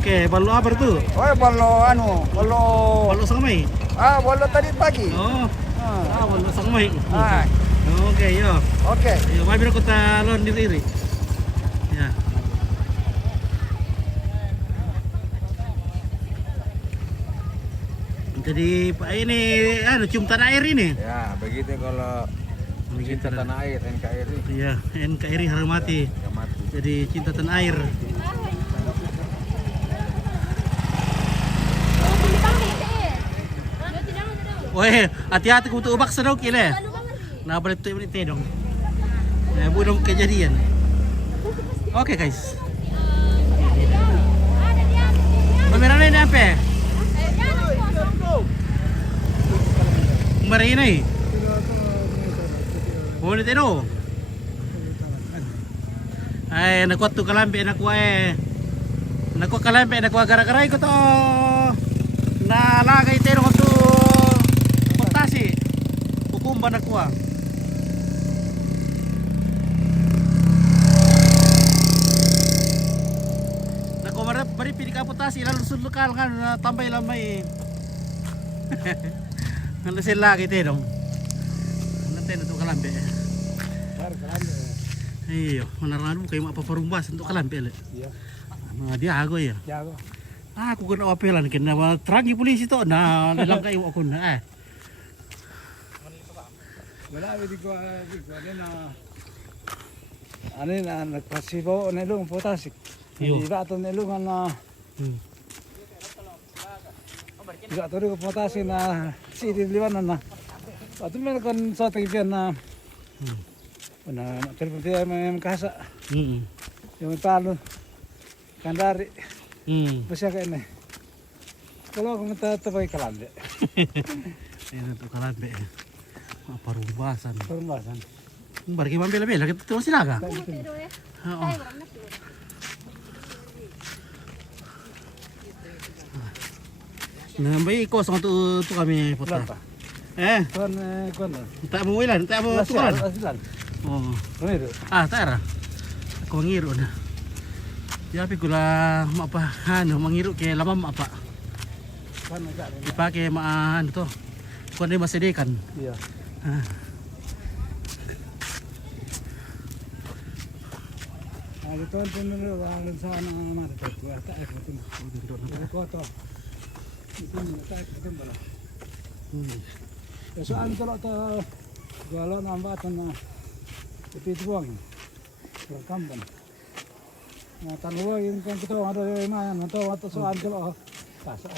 Oke, balo apa itu? Oh, balo Balo sangmai. balo tadi pagi. Oh. Balo sangmai. Ah, Oke, yo. oke. Yo, mai biro kita lon diri. Ya. Jadi Pak ini cium tanah air ini. Ya, begitu kalau cinta tanah air NKRI. Iya, NKRI hormati. Mati. Jadi cinta tanah air. Weh, hati-hati kau tuh ubak sedok ini. Nah, boleh tuh ini dong. Nah, belum kejadian. Oke, guys. Pemirsa ini apa? Marina eh. Boleh tino. Ay, nakuha to kalambi nakuha eh. Nakuha kalambi nakuha gara-gara ko to. Nalagay tino ko to. Potasi. Kukumba nakuha. Nakuha bari pili ka potasi lalu sulukal kan tambay lamay. Ano sila kita dong? Ano tayo untuk kalambe? Iyo, manarano kayo mapaparumbas untuk kalambe le. Iya. Dia ako ya. Jago. Aku kena apelan kena terangi polisi to na dalang kayo ako na Wala di ko na ano na nagpasibo na ilong potasik. Iyo. Hindi ba ito nilungan na Juga tadi ko potasik na sidi liwanan na. At meron kon sa tingin na na telepon dia may kasa. Yung palo kandari. Masya ka ini. Kalau aku minta tapai kalambe. Ini untuk kalambe. Parumbasan. Perumbasan. Barki mambela-bela kita tuh silaga. Oo. Nambay kosong tu kami putar. Berapa? Kon. Kon. Tak mau ilan, tak mau tukaran. Asilan. Oh. Rumiro. Tara. Ako ngiro na. Yapi gula apa mangiru ke lamam apa. Kan agak. Dipakai ano to. Kuan di masedikan. Iya. Ada tuan dulu walan sana mana tu tak itu. Itu kota. Itu tak itu bala. Soal kalau tu kalau nambah tanah itu buang. Berkampan. Nah, tanah yang kita ada mana tu waktu soal kalau pasal.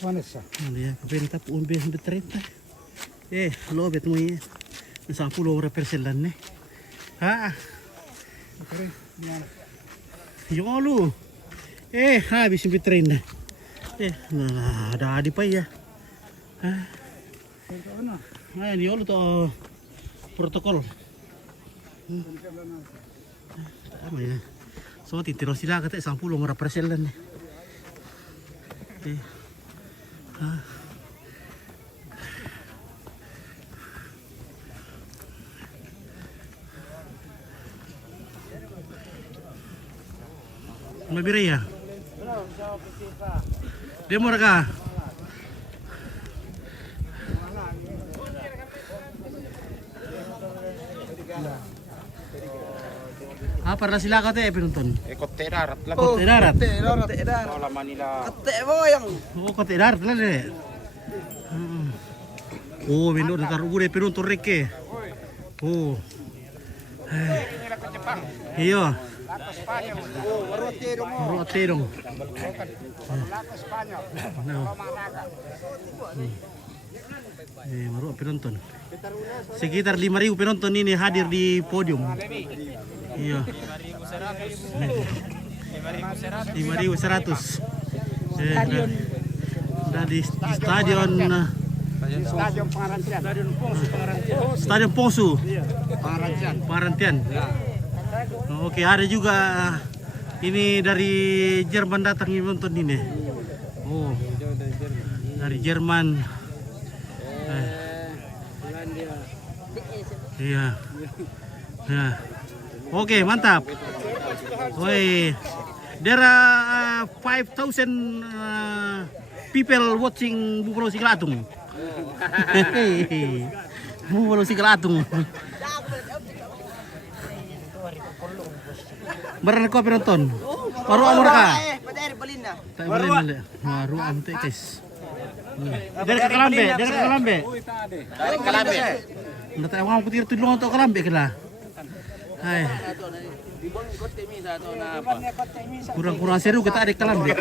Manis. Ano ya, kapenta po 130. Lobet mo yan. Nasa 10 perselan eh. Okey. Yung olo. Habis yung bitrain na. Nadadi pa ya. Di olo to protokol. Tama ya. So, titiro sila kata 10 perselan eh. Mabiri ya? Demo ka? Para sila ka te pinunton. Kote darat lah. Kote darat. Kote darat. Kalau Manila. Kote boyang. Kote darat lah deh. Minum ntar udah pinunton reke. Iyo. Roti dong. Baru penonton. Sekitar 5.000 penonton ini hadir di podium. Iya. 5.100. Di stadion Stadion Pongsu. Parantian. Oke, ada juga ini dari Jerman datang ini nonton ini. Dari Jerman. Iya. Oke, mantap. Woi, there are 5,000 people watching Buffalo Siglatung. Buffalo Siglatung. Meron ko penonton. Paruan mo ka. Maruan te guys. Dari ka Kalambe. Nata ang putir tulong to Kalambe kala. Ay. Kurang seru kita adik Kalambe.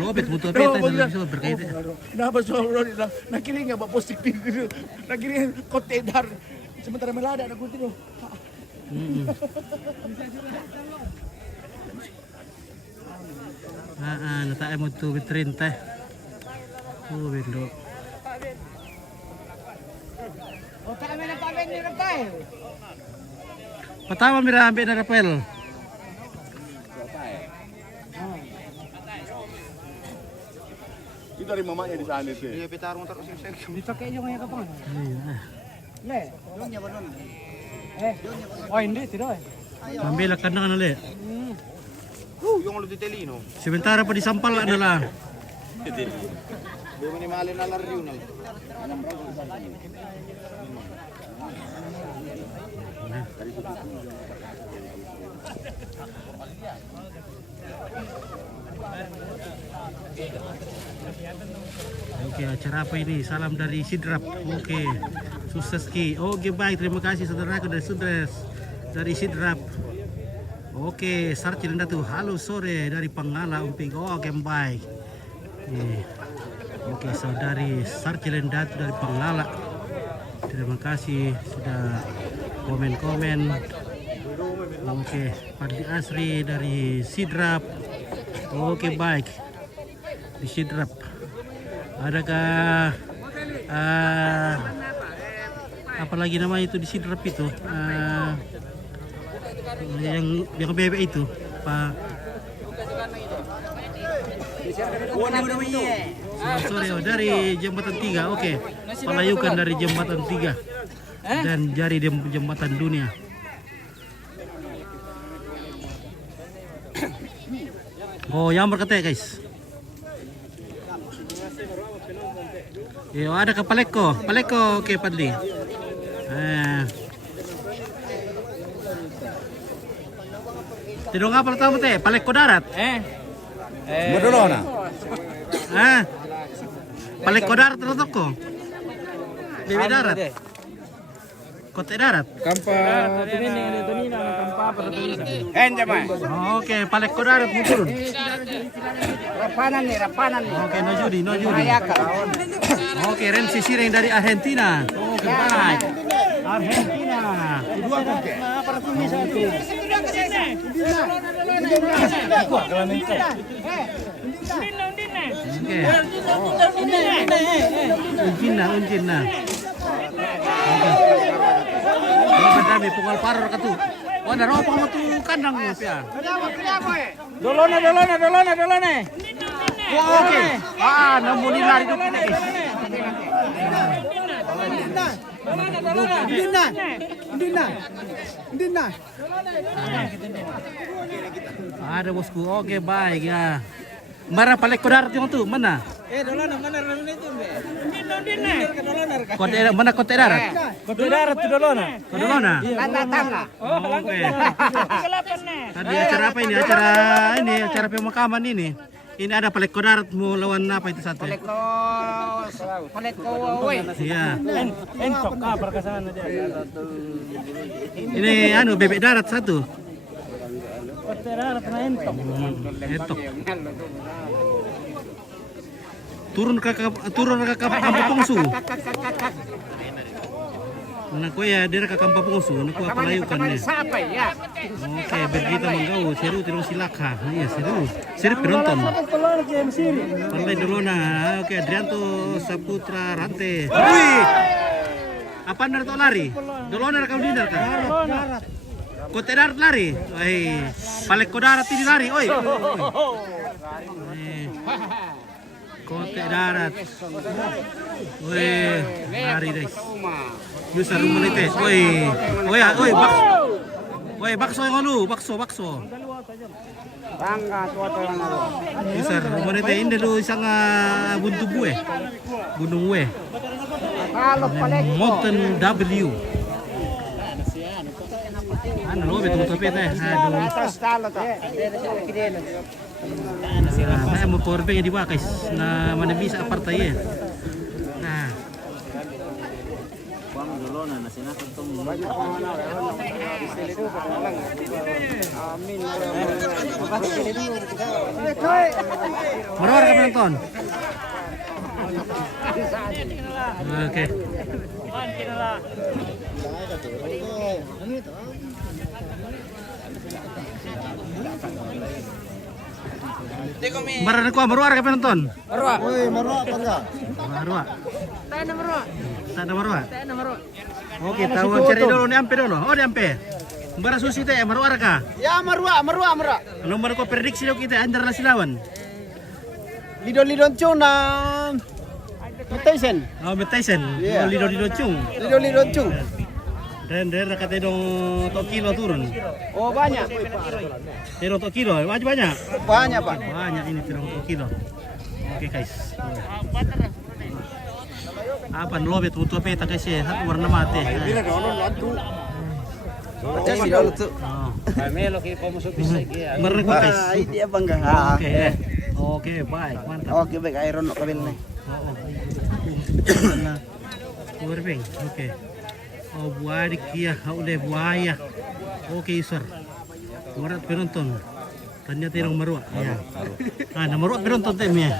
Lobet butuh peta bisa berkait. Kenapa soal nakiling nga ba positif nakiling kote dar sementara melada na kunti no. Nata mo to bitrin teh. Bendo. Pertama mira ambil na Rafael. Itu dari mamanya di sana itu. Iya, pitarong terus yung section. Dipakai nyo kaya kapang. Le. Doon niya ba nun? Oh, hindi, tidak. Ambil ka na le. Yung ulo ditelino. Sementara pa disampal adalah. Di mo ni malin na laryo na. Oke, acara apa ini? Salam dari Sidrap. Oke, sukses Ki. Oke, baik. Terima kasih saudaraku dari Sudres dari Sidrap. Oke, Sarcil Datu. Halo sore dari Pangala Umping. Oke, baik. Oke, saudari Sarcil Datu dari Pangala. Terima kasih sudah komen-komen. Oke, Pardi Asri dari Sidrap. Oke, baik. Di Sidrap. Adakah apa lagi namanya itu di Sidrap itu? Yang bebek itu, Pak. Sorry, dari Jembatan 3. Oke. Pelayukan dari Jembatan 3 dan jari Jembatan Dunia. Oh, yang berkata guys. Yo, ada ke Paleko. Oke, Padli. Tidong apa pertama teh? Paleko darat. Madolona. Paleko darat atau ko? Bebe darat. Kote darat. Kampa tinining itu nina kampa pertulisan. Oke, Paleko darat mau turun. Rapanan nih. Oke, no judi. Oke, Renzi Sireng dari Argentina. Oke, baik. Argentina. Unjina. Madami pukul paror ka tu. Oh, naropang mo tu kandang mo pia. Dolona. Oke. Namunin lari tu kita guys. Dina. Ada bosku. Oke, baik ya. Mara Paleko darat yung tu, mana? Dolona mana itu, Be? Dina. Mana kote darat? Kote darat tu Dolona. Dolona. Tangga. Oke. Tadi acara apa ini? Acara pemakaman ini. Ini ada Paleko darat mau lawan apa itu satu? Paleko woi. Iya. Entok perkasangan aja. Ini bebek darat satu. Kote darat na entok. Entok. Turun ke Kampung Pungsu. Anak ko ya dia ke Kampung Pungsu. Anak ko pelayukan nih. Oke, begitu menggau seru terus silaka. Iya seru penonton. Palay Dolona. Oke, Adrianto Saputra Rante. Wih. Apa narto lari? Dolona rekam dinner kan? Kote darat lari. Wih. Paleko darat ini lari. Oi. Kote darat. Wih, lari guys. Bisa rumah itu. Wih, bak. Woi, bakso yang anu, bakso. Bangga suatu yang lalu. Isar, rumah ini dulu isang buntu bue. Gunung we. Kalau paling Mountain W. Ano lo betul betul teh. Aduh. atas talo ta. Nah, mau power bank di bawah guys. Nah, mana bisa apartai ya. Nah. Amin. Marwar ka penonton. Oke. Marwar ko, marwar ka penonton. Woi, marwa apa enggak? Marwar. Tak ada marwar. Oke, Masih tahu tutup. cari dulu ni ampe dulu. Oh, ni ampe. Bara susi teh marwar ka. Ya marwa. Nomor ko prediksi dok kita antar nasi lawan. Lidon cuna. Metaisen. Oh, Tyson. Iya. Lido cung. Lidon cung. Dan kata dong tok kilo turun. Oh banyak. Tiro tok kilo, wajib banyak. Banyak pak. Banyak ini tirong tok kilo. Oke guys. Apa lobet butuh peta guys ya, satu warna mati. Baca sih dulu tuh. Oh. Melo kayak kamu bisa ya. Mereka guys. Ah, ini dia bangga. Oke. Oke, baik, mantap. Oke baik, iron no kabel nih. Oh. Nah, Powerbank. Oke. Oh, buaya kia, udah buaya. Oke, Isar. Warat penonton. Tanya tirong marwa. Ya. Ah, na marwa penonton teh mi.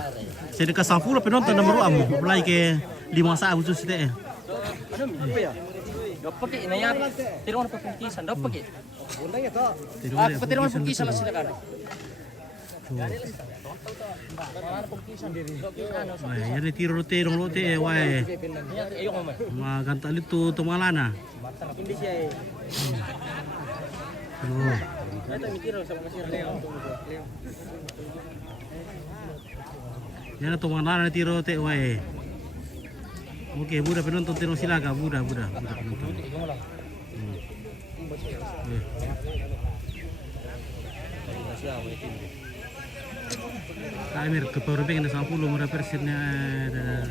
Saya dekat 10 penonton na marwa mo. Mulai ke 5 sa khusus teh. Dapat ini ya, tidak ada pengkisan, dapat ke? Tirong Tidak ada pengkisan lah silakan. Wah, yan tiro tirong lote wae. Ayo ngomong. Maganta lito tumalana. Oh. Yan tumalana tiro te wae. Oke, budak penonton tirong silaga, budak penonton. Amir ke Powerbank ada 10 murah persennya ada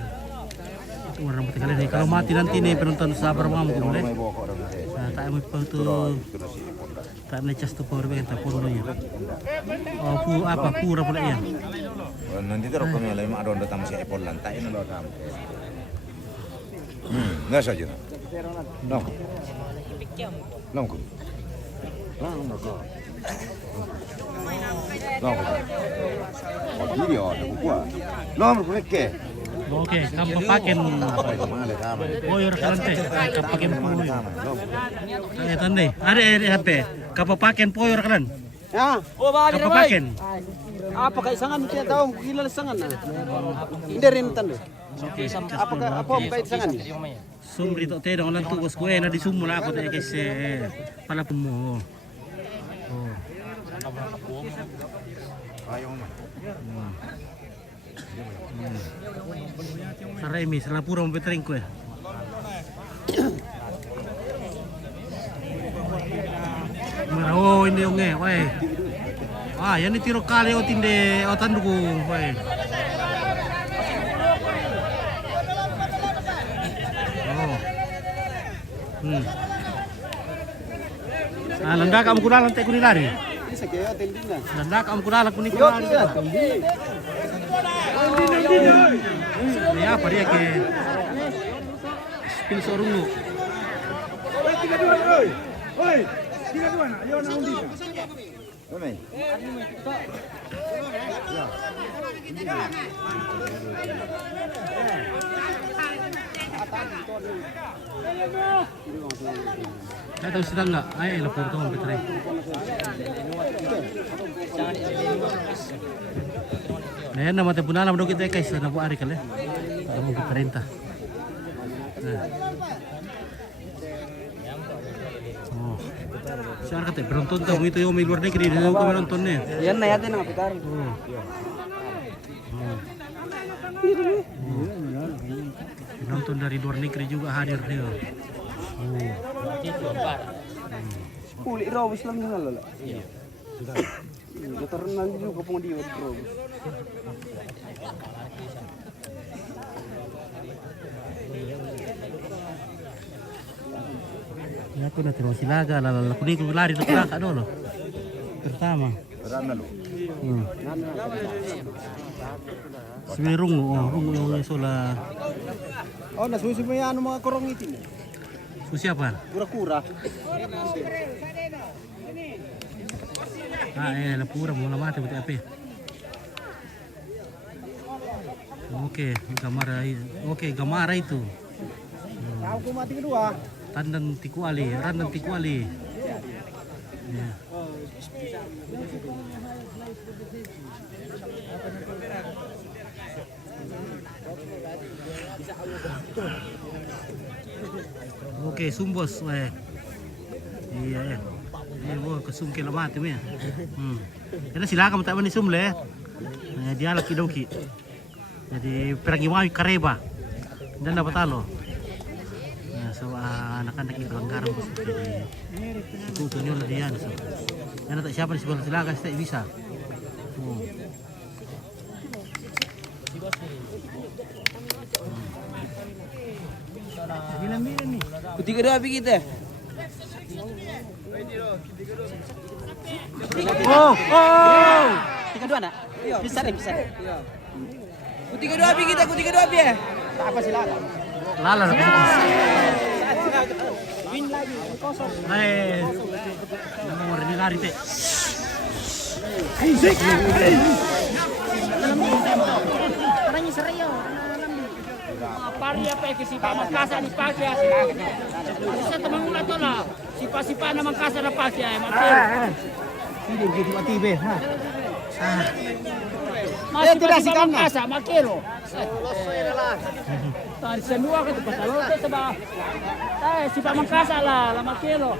itu warna putih kali ini. Kalau mati nanti nih penonton sabar mampu boleh. Nah, tak mau foto tak necas tuh Powerbank tak fotonya. Oh, pura pula ya. Nanti terus kami lagi ada onda tamu si Apple lantai ini loh kamu. Nggak saja. Long. Video ada gua. Nomor berapa? Oke, kamu pakai poyor kalante, kamu pakai poyor. Eh tande, ada HP, kamu pakai poyor kalan. Ya. Oh, bagi Kamu pakai. Apa kayak sangan kita tahu gila sangan nah. Dari tanda. Apa kayak sangan? Sumri to te dong lantu bos gue na di sumula ako te guys pala mo. Oh. Sarai mi salah pura mo petring ko. Oh ini yung wae. Ah, yan ni tiro kali o tinde o tandugo wae. Ah, landa kamu kunalan te kunilari. Bisa kayak tendina. Landa kamu kunalan kunilari. Ya, apa dia ke spin sorungu. Saya tahu sedang nggak? Ayo lapor tuh sampai terakhir. Nah, nama teh punala mendok kita guys, na bu ari kali. Kamu ke perintah. Oh. Siapa kata penonton tahu itu yang luar negeri dia tahu penontonnya. Yan na yatin ang apitar. Penonton dari luar negeri juga hadir dia. Kulit robos lang yung lala. Iya. Terkenal juga pengundi robos. Ya aku na tiro silaga lala kuning ko lari na plaka dolo. Pertama. Rana lo. Semirung rung yung sola. Oh, nasusi mo yan mga korong itin. Susi apa? Kura-kura. Lapura mo mati buti api. Oke, gamara itu. Tahu ko mati kedua. Randan tikuali. Ya. Oke, sumbos weh. Iya ya. Ini kesum kila mati ya. Jadi silakan tak mani sumle. Dia laki doki. Jadi pergi mau kareba. Dan dapat talo. So anak-anak itu garam jadi itu tunyo lah dia so. Yang tak siapa di sebelah silakan saya bisa. Bilang nih. Ketiga dua api kita. Oh. Tiga dua nak? Bisa deh. Ketiga dua api kita, ketiga dua api ya. Apa silakan? Lala na Win lagi, kosong. Nomor ni lari teh. Orangnya serius. Paria pakai si Pak Mangkasa ni pakai. Bisa teman ulat tu lah. Sipa na Mangkasa na pakai. Ini gitu mati be. Masih tidak si Mangkasa makero. Tadi semua ke tempat lalu tu sebab. Si Pak Mangkasa lah makero.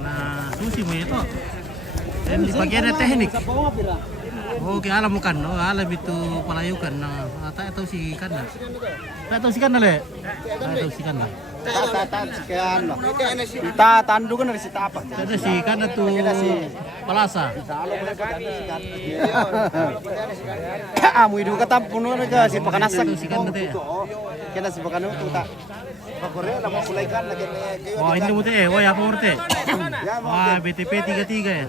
Nah, susi mo ito. Dan di bagian teknik. Oke, alam bukan. Alam itu pelayukan. Tak tahu si Kanda. Tak tahu si Kanda le. Tak tahu si Kanda. Sekian lah. Kita tandukan dari situ apa? Ada si Kanda tuh Palasa. Kamu itu kata puno ke si pakanasak. Si Kanda teh. Kena si pakanu tu tak. Korea lah mau mulaikan lagi. Oh, ini mo teh. Wah, apa mo teh? Wah, BTP 33 ya.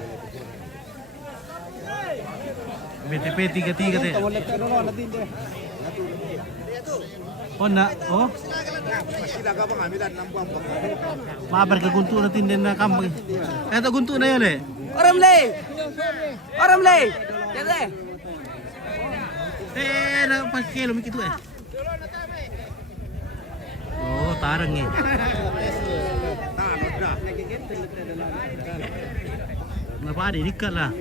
BTP 33 teh. Oh nak, Silaga pengambilan 6 buang. mabar ke guntu na tinden na kampung. Ito guntu na yun eh. Orang le. Jadi. Na pas kilo mikit eh. Oh, tarang eh. Ngapa ada dikat lah.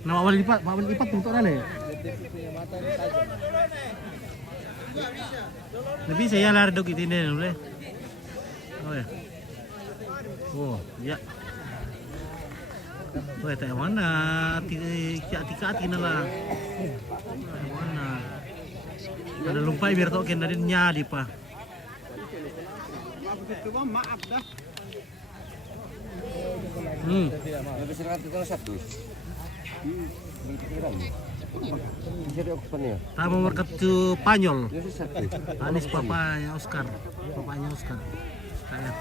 Nama awal lipat untuk nale. Lebih saya lari dok itu ini boleh. Oh ya. Oh ya. Oh tak mana tiga lah. Mana. Ada lumpai biar tau kena dia nyadi pa. Maaf dah. Tama markat tu Panyol. Anis papanya Oscar. Papanya Oscar. Kayak.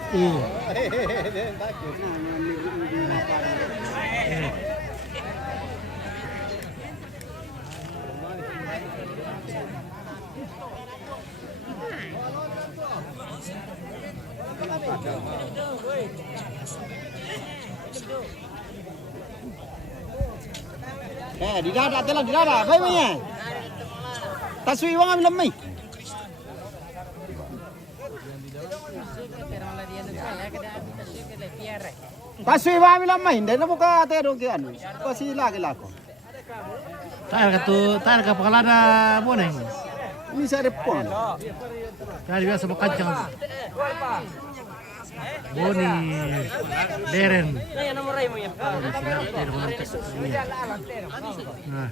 Di dada telah di dada. Baik punya. Taswi wang ambil lemai. Taswi wang ambil lemai. Dan buka teh dong kian. Kau sila kelako. Tayar ka pakalada mo na. Ini saya repon. Kaya biasa makacang. Boni, Deren. Kaya nomor mo yan. Nah.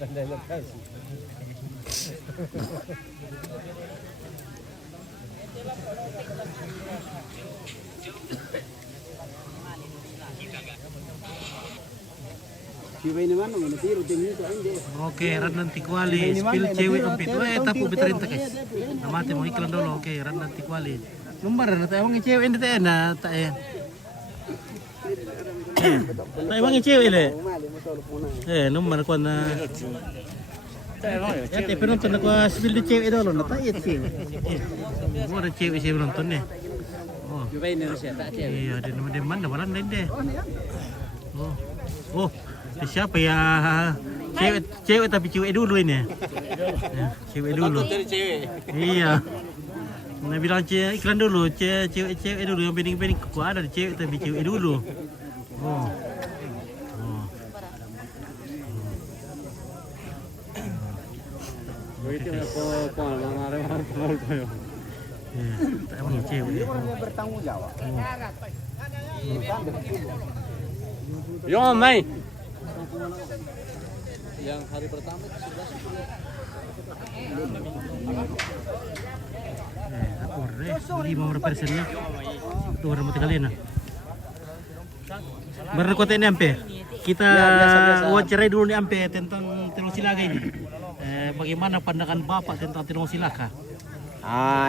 Tandai lokasi. Siapa ini mana? Mana tiru tim itu ande. Oke, Radnan Tikwali, spill cewek umpit. Tapu betarin guys. Namate mau iklan dulu. Oke, Radnan Tikwali. Lumbar na tayo mga cewek hindi tayo na tayo. Tayo mga cewek le. Lumbar ko na. Ya, tapi penonton aku spill di cewek dulu na tayo cewek. Mo ada cewek siya penonton eh. Oh. Iya, di mana wala na hindi. Oh. Oh. Siapa ya? Cewek tapi cewek dulu ini. Ya, cewek dulu. Iya. Nah bilang iklan dulu, cewek dulu yang pending-pending kok ada cewek tapi cewek dulu. Oh. Oh. Emang cewek. Bertanggung jawab. Yo, Mai. Yang hari pertama 5% nya. Itu orang mau tinggalin. Berkota ini Ampe. Kita wawancarai dulu nih Ampe tentang Tenong Silaga ini. Bagaimana pandangan Bapak tentang Tenong Silaga?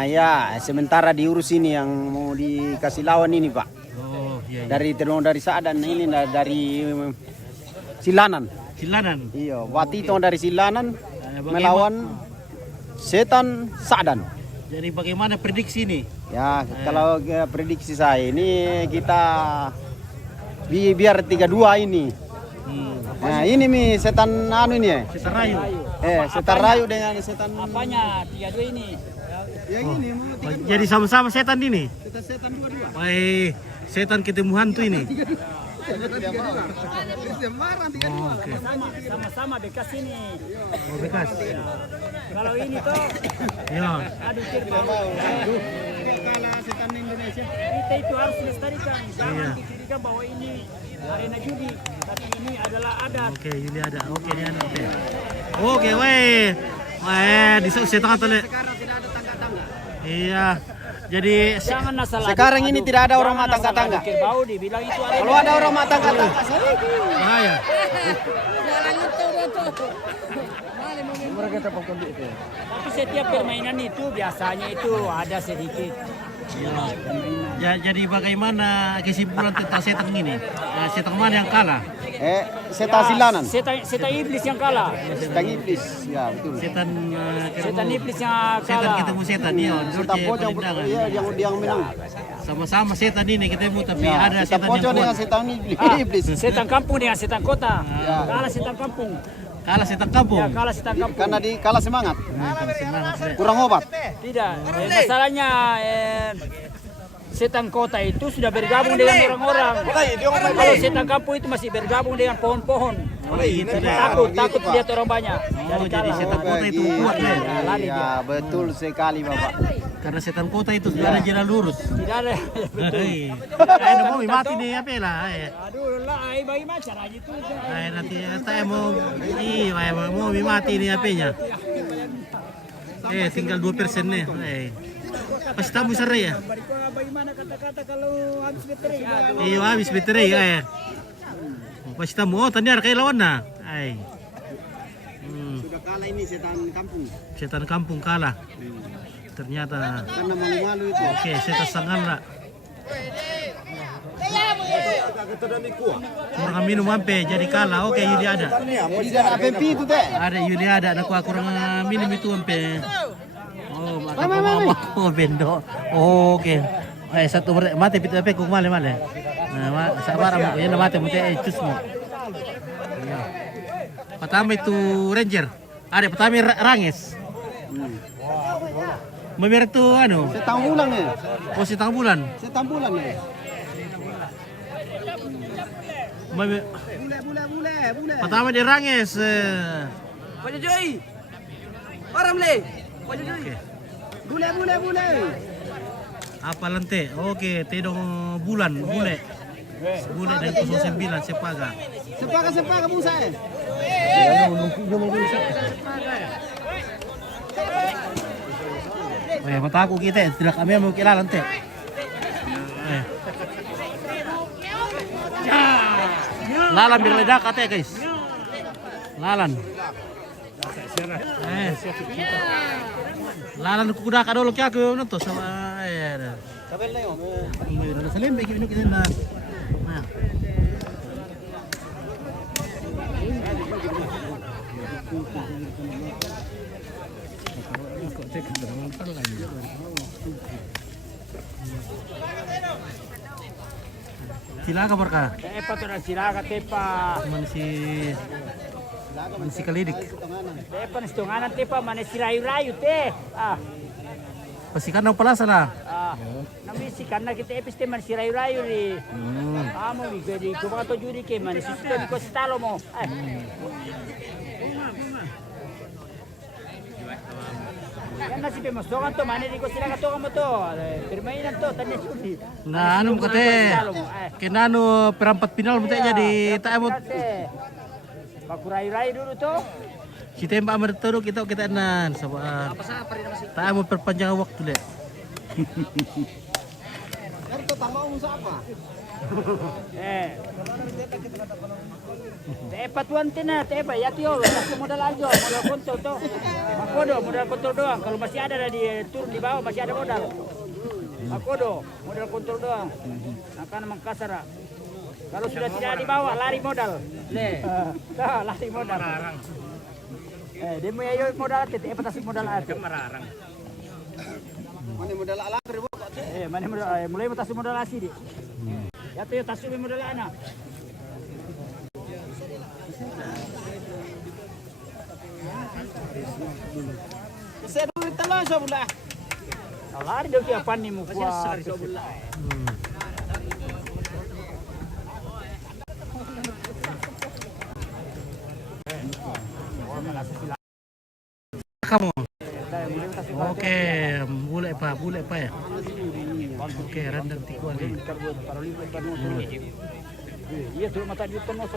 Ya, sementara diurus ini yang mau dikasih lawan ini, Pak. Oh, iya. Dari Sa'dan ini dari Silanan. Silanan. Iya, waktu itu dari Silanan melawan Setan Sa'dan. Jadi bagaimana prediksi ini? Ya, kalau prediksi saya ini kita biar 3-2 ini. Nah, ini mi setan anu ini ya. Setan Rayu. Setan Rayu dengan setan Apanya 3-2 ini? yang ini mau Jadi sama-sama setan ini. setan dua-dua. Baik, setan ketemu hantu ini. Oke. Sama-sama bekas ini. Oh, bekas. Kalau ini tuh, Ya. aduh terbang. Kalah setan Indonesia. Kita itu harus dilestarikan. Iya. Jangan dicuriga bahwa ini arena judi, tapi ini adalah adat. Oke, ini ada. Oke, ini ada. Oke, weh. Weh, di setengah tole. Sekarang tidak ada tangga-tangga. Iya. Jadi Jangan asal Sekarang ini tidak ada orang mak tangga-tangga. Bau dibilang itu arena. Kalau ada orang mak tangga-tangga, bahaya. Tapi setiap permainan itu biasanya itu ada sedikit. Ya, jadi bagaimana kesimpulan tentang setan ini? Setan mana yang kalah? setan Silanan. Setan iblis yang kalah. Setan iblis. Ya, betul. Setan Setan iblis yang setan kalah. ketemu setan ya. Setan pocong iya yang menang. Sama-sama setan ini ketemu tapi Ya, ada setan setan yang pocong dengan kuat. setan iblis. Setan kampung dengan setan kota. Kalah setan kampung. Kalah setan kampung. Ya, kalah setan kampung. Karena kalah semangat. Semangat, Bre. Kurang obat. Tidak, masalahnya setan kota itu sudah bergabung dengan orang-orang. Kalau setan kampung itu masih bergabung dengan pohon-pohon. Takut lihat orang banyak. Oh, jadi setan kota itu kuat ya. Ya, betul sekali, Bapak. Karena setan kota itu sudah ada jalan lurus. Tidak ada. Ayo mau mati nih apa lah. Aduh, lah, bagaimana caranya itu? Ayo nanti saya mau mati nih apanya. Tinggal 2% nih. Pas tamu serai ya. Bagaimana kata-kata kalau habis baterai? Iya habis baterai ya. Pas tamu tadi ada kayak lawan nah. Sudah kalah ini setan kampung. Setan kampung kalah. Ternyata. Karena malu-malu itu. Oke, setan sanganla. Kurang minum ampe jadi kalah. Oke, Yuli ada. Tidak ada PP itu teh. Ada Yuli ada. Aku kurang minum itu ampe. Oh, maka mau bendo. Oke. satu mati tapi kung male. Nah, sabar mo yan mati mo choose mo. Iya. Pertama itu Ranger. Ada pertama Ranges. Memerah tu Setang bulan ya. Oh setang bulan. Setang bulan ya. Mami- Bule. Pertama di Ranges. Pwede Joy. Orang le. Pwede Joy. Bule. Apa lante? Oke, tedong bulan, bule. Bule dan 09 sepaga. Sepaga busa ya. Mata aku kita tidak kami mau kira lante. Lalan berledak katanya guys. Lalan. Lalan kuda kadolo kya ko nonto sama Sabel na yun. salim bagi minum kita na. Nah. Sila ka barka. Tepa to na sila ka tepa. Man si Kalidik. Tepa na stunganan tepa man sirayu-rayu te. Pasikan ng pala sana. Namisikan na kita episte man sirayu-rayu ni. Amo ni gadi ko mga to judi ke man sisuto ni ko sa talo mo. Yan na si Pemos doon to man di ko sila ka mo to. Pirmainan to tanis judi. Na ano mo kate? Kinano perampat final mo tayo di tayo mo. Bakurayu-rayu dulu to. Si Temba Amarturo kita nan sa tayo mo perpanjang waktu deh. Ito tama mo sa apa? Tepa tuan tina, tepa ya tio, kasih modal aja, modal kontrol tuh. Makodo, modal kontrol doang. Kalau masih ada di turun di bawah masih ada modal. Makodo, modal kontrol doang. Akan Makassar. Kalau sudah tidak di bawah lari modal. Nih, lari modal. Dia mau ayo modal, tepa tasik modal aja. Mararang. Mana modal alam ribu? Mana modal, mulai mau tasik modal asli di. Ya tio tasik modal anak. Bisa duit telah sebelah. Lari dong siapa nih mau kuat. Kamu. Oke, bule pa ya. Oke, randang tiku lagi. Iya tuh mata di